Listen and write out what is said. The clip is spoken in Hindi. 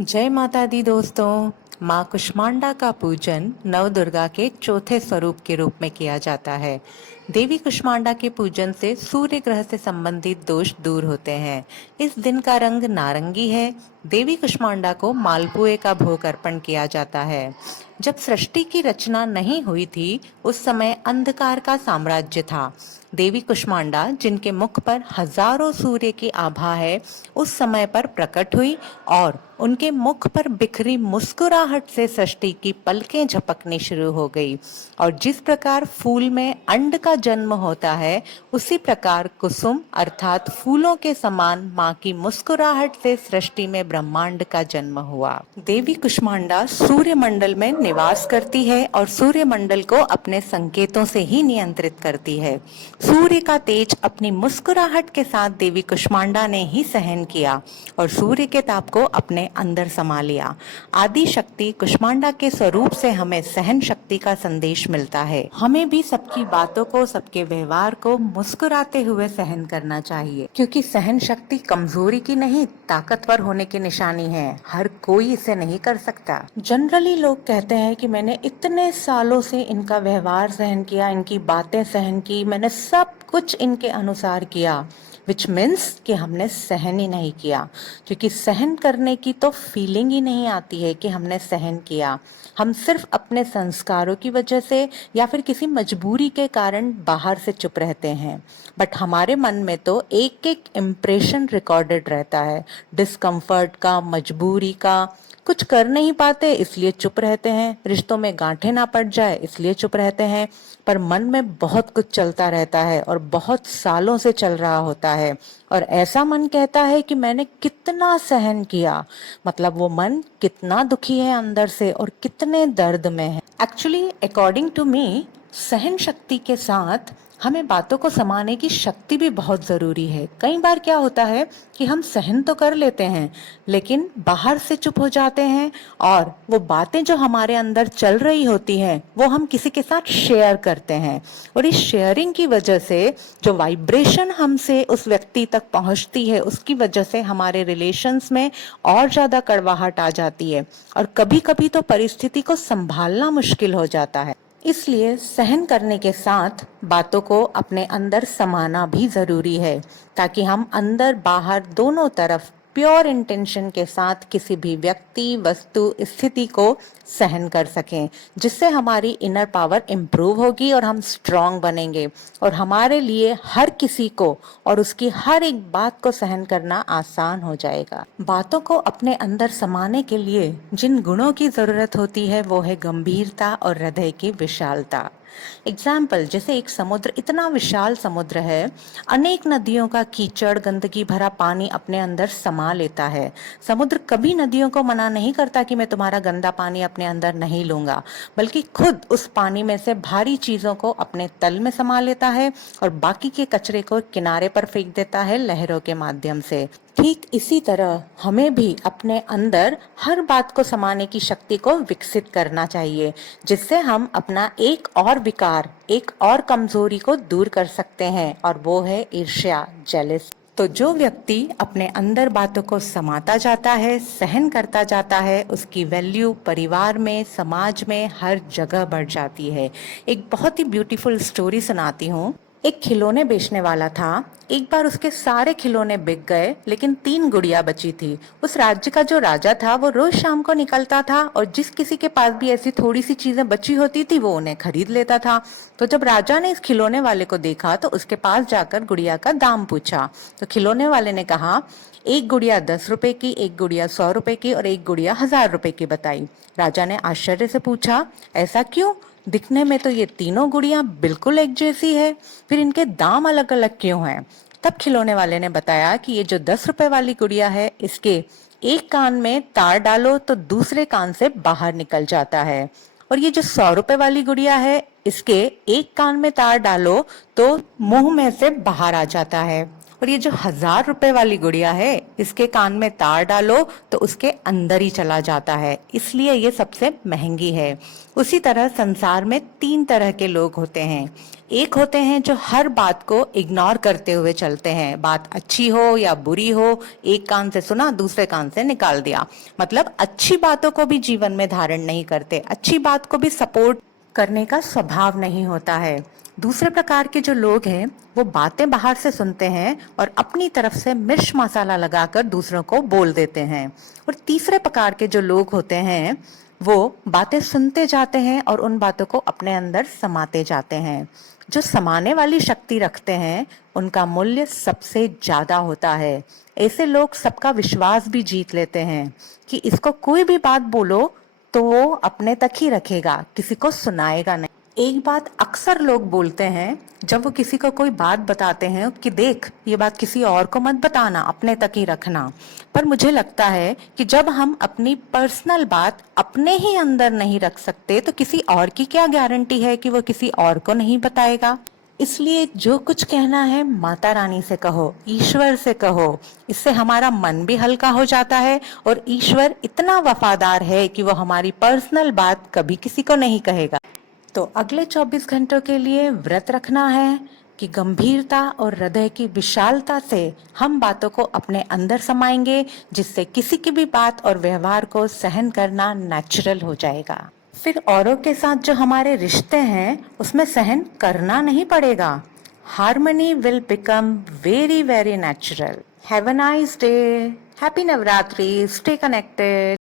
जय माता दी दोस्तों। माँ कुष्मांडा का पूजन नवदुर्गा के चौथे स्वरूप के रूप में किया जाता है। देवी कुष्मांडा के पूजन से सूर्य ग्रह से संबंधित दोष दूर होते हैं। इस दिन का रंग नारंगी है। देवी कुष्मांडा को मालपुए का भोग अर्पण किया जाता है। जब सृष्टि की रचना नहीं हुई थी, उस समय अंधकार का साम्राज्य था। देवी कुष्मांडा, जिनके मुख पर हजारों सूर्य की आभा है, उस समय पर प्रकट हुई और उनके मुख पर बिखरी मुस्कुराहट से सृष्टि की पलकें झपकनी शुरू हो गई। और जिस प्रकार फूल में अंड का जन्म होता है, उसी प्रकार कुसुम अर्थात फूलों के समान माँ की मुस्कुराहट से सृष्टि में ब्रह्मांड का जन्म हुआ। देवी कुष्मांडा सूर्यमंडल में निवास करती है और सूर्यमंडल को अपने संकेतों से ही नियंत्रित करती है। सूर्य का तेज अपनी मुस्कुराहट के साथ देवी कुष्मांडा ने ही सहन किया और सूर्य के ताप को अपने अंदर समा लिया। आदि शक्ति कुष्मांडा के स्वरूप से हमें सहन शक्ति का संदेश मिलता है। हमें भी सबकी बातों को, सबके व्यवहार को मुस्कुराते हुए सहन करना चाहिए, क्योंकि सहन शक्ति कमजोरी की नहीं, ताकतवर होने की निशानी है। हर कोई इसे नहीं कर सकता। जनरली लोग कहते हैं कि मैंने इतने सालों से इनका व्यवहार सहन किया, इनकी बातें सहन की, मैंने सब कुछ इनके अनुसार किया, विच मीन्स कि हमने सहन ही नहीं किया। क्योंकि सहन करने की तो फीलिंग ही नहीं आती है कि हमने सहन किया। हम सिर्फ अपने संस्कारों की वजह से या फिर किसी मजबूरी के कारण बाहर से चुप रहते हैं, बट हमारे मन में तो एक एक इम्प्रेशन रिकॉर्डेड रहता है, डिस्कम्फर्ट का, मजबूरी का। कुछ कर नहीं पाते इसलिए चुप रहते हैं, रिश्तों में गांठें ना पड़ जाए इसलिए चुप रहते हैं, पर मन में बहुत कुछ चलता रहता है और बहुत सालों से चल रहा होता है। और ऐसा मन कहता है कि मैंने कितना सहन किया, मतलब वो मन कितना दुखी है अंदर से और कितने दर्द में है। एक्चुअली अकॉर्डिंग टू मी, सहन शक्ति के साथ हमें बातों को समाने की शक्ति भी बहुत जरूरी है। कई बार क्या होता है कि हम सहन तो कर लेते हैं, लेकिन बाहर से चुप हो जाते हैं और वो बातें जो हमारे अंदर चल रही होती हैं वो हम किसी के साथ शेयर करते हैं। और इस शेयरिंग की वजह से जो वाइब्रेशन हमसे उस व्यक्ति तक पहुंचती है, उसकी वजह से हमारे रिलेशंस में और ज्यादा कड़वाहट आ जाती है और कभी कभी तो परिस्थिति को संभालना मुश्किल हो जाता है। इसलिए सहन करने के साथ बातों को अपने अंदर समाना भी जरूरी है, ताकि हम अंदर बाहर दोनों तरफ प्योर इंटेंशन के साथ किसी भी व्यक्ति, वस्तु, स्थिति को सहन कर सकें, जिससे हमारी इनर पावर इम्प्रूव होगी और हम स्ट्रांग बनेंगे और हमारे लिए हर किसी को और उसकी हर एक बात को सहन करना आसान हो जाएगा। बातों को अपने अंदर समाने के लिए जिन गुणों की जरूरत होती है वो है गंभीरता और हृदय की विशालता। एग्जाम्पल, जैसे एक समुद्र इतना विशाल समुद्र है, अनेक नदियों का कीचड़, गंदगी भरा पानी अपने अंदर समा लेता है। समुद्र कभी नदियों को मना नहीं करता कि मैं तुम्हारा गंदा पानी अपने अंदर नहीं लूंगा, बल्कि खुद उस पानी में से भारी चीजों को अपने तल में समा लेता है और बाकी के कचरे को किनारे पर फेंक देता है लहरों के माध्यम से। ठीक इसी तरह हमें भी अपने अंदर हर बात को समाने की शक्ति को विकसित करना चाहिए, जिससे हम अपना एक और विकार, एक और कमजोरी को दूर कर सकते हैं, और वो है ईर्ष्या, जेलस। तो जो व्यक्ति अपने अंदर बातों को समाता जाता है, सहन करता जाता है, उसकी वैल्यू परिवार में, समाज में, हर जगह बढ़ जाती है। एक बहुत ही ब्यूटीफुल स्टोरी सुनाती हूँ। एक खिलौने बेचने वाला था। एक बार उसके सारे खिलौने बिक गए, लेकिन 3 गुड़िया बची थी। उस राज्य का जो राजा था वो रोज शाम को निकलता था और जिस किसी के पास भी ऐसी थोड़ी सी चीजें बची होती थी वो उन्हें खरीद लेता था। तो जब राजा ने इस खिलौने वाले को देखा तो उसके पास जाकर गुड़िया का दाम पूछा। तो खिलौने वाले ने कहा, एक गुड़िया 10 रुपए की, एक गुड़िया 100 रुपए की और एक गुड़िया 1000 रुपए की बताई। राजा ने आश्चर्य से पूछा, ऐसा क्यों? दिखने में तो ये तीनों गुड़ियां बिल्कुल एक जैसी है, फिर इनके दाम अलग अलग क्यों हैं? तब खिलौने वाले ने बताया कि ये जो 10 रुपए वाली गुड़िया है, इसके एक कान में तार डालो तो दूसरे कान से बाहर निकल जाता है, और ये जो 100 रुपए वाली गुड़िया है, इसके एक कान में तार डालो तो मुंह में से बाहर आ जाता है। और ये जो 1000 रुपए वाली गुड़िया है, इसके कान में तार डालो तो उसके अंदर ही चला जाता है, इसलिए ये सबसे महंगी है। उसी तरह संसार में 3 तरह के लोग होते हैं। एक होते हैं जो हर बात को इग्नोर करते हुए चलते हैं, बात अच्छी हो या बुरी हो, एक कान से सुना दूसरे कान से निकाल दिया। मतलब अच्छी बातों को भी जीवन में धारण नहीं करते, अच्छी बात को भी सपोर्ट करने का स्वभाव नहीं होता है। दूसरे प्रकार के जो लोग हैं वो बातें बाहर से सुनते हैं और अपनी तरफ से मिर्च मसाला लगाकर दूसरों को बोल देते हैं। और तीसरे प्रकार के जो लोग होते हैं वो बातें सुनते जाते हैं और उन बातों को अपने अंदर समाते जाते हैं। जो समाने वाली शक्ति रखते हैं उनका मूल्य सबसे ज्यादा होता है। ऐसे लोग सबका विश्वास भी जीत लेते हैं कि इसको कोई भी बात बोलो तो वो अपने तक ही रखेगा, किसी को सुनाएगा नहीं। एक बात अक्सर लोग बोलते हैं जब वो किसी को कोई बात बताते हैं कि देख ये बात किसी और को मत बताना, अपने तक ही रखना। पर मुझे लगता है कि जब हम अपनी पर्सनल बात अपने ही अंदर नहीं रख सकते तो किसी और की क्या गारंटी है कि वो किसी और को नहीं बताएगा। इसलिए जो कुछ कहना है माता रानी से कहो, ईश्वर से कहो, इससे हमारा मन भी हल्का हो जाता है। और ईश्वर इतना वफादार है कि वो हमारी पर्सनल बात कभी किसी को नहीं कहेगा। तो अगले 24 घंटों के लिए व्रत रखना है कि गंभीरता और हृदय की विशालता से हम बातों को अपने अंदर समाएंगे, जिससे किसी की भी बात और व्यवहार को सहन करना नेचुरल हो जाएगा। फिर औरों के साथ जो हमारे रिश्ते हैं उसमें सहन करना नहीं पड़ेगा। Harmony will become very very natural. Have a nice day. Happy Navratri. Stay connected.